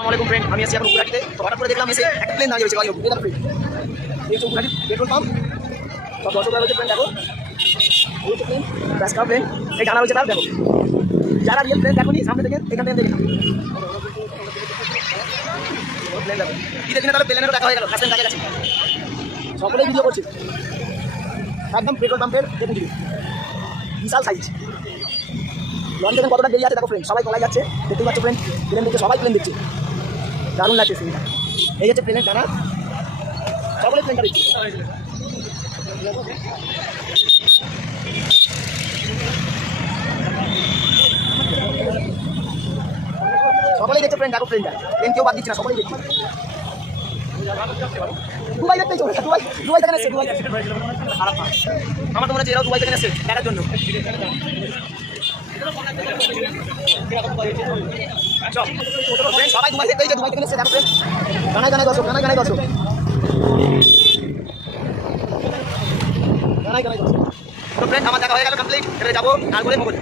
আসসালামু ফ্রেন্ড, আমি আছি এখন উপরাটিতে। তো হঠাৎ করে দেখলাম এসে একটা প্লেন দাঁড়িয়ে রয়েছে গাড়ি উপরে। এই হচ্ছে উপরাটি পেট্রোল পাম্প। সব দর্শকরা রয়েছে প্লেন, দেখো এই হচ্ছে প্লেন, ব্যাসকা প্লেন, এই জানা রয়েছে তার, দেখো যারা রিয়েল প্লেন দেখো নি সামনে থেকে এখান থেকে দেখে প্লেন দেখো ঈদের দিনে তাহলে প্লেনেরও দেখা হয়ে গেল, কাছে দেখা গেছে, সকলেই ভিডিও করছে। একদম পেট্রোল পাম্পের দেখুন দিদি বিশাল সাইজ। লঞ্চ দেখেন কতটা বেরিয়ে আছে দেখো ফ্রেন্ড, সবাই কলাই যাচ্ছে, দেখতেই পাচ্ছ ফ্রেন্ড, প্লেন দেখছে, সবাই প্লেন দেখছে, দারুণ লাগছে সিনটা। এই হচ্ছে প্লেনের ডানা, সকলে প্লেনটা দেখছে। সকলেই দেখছে ফ্রেন্ড, দেখো প্লেনটা, প্লেন কেউ বাদ দিচ্ছে না, সকলেই দেখছে। দুবাই দেখতেই চলে, দুবাই থেকে এসছে, দুবাই আমার তো মনে হচ্ছে এরাও দুবাই থেকে এসছে দেখার জন্য। সবাই দুবাই থেকে দুবাই থেকে এসছে, দেখো ফ্রেন্ড, গানায় গানায় দর্শক, গানায় গানায় দর্শক, গানায় গানায় দর্শক। তো ফ্রেন্ড আমার দেখা হয়ে গেল কমপ্লিট, এবারে যাবো আর করে মোগল।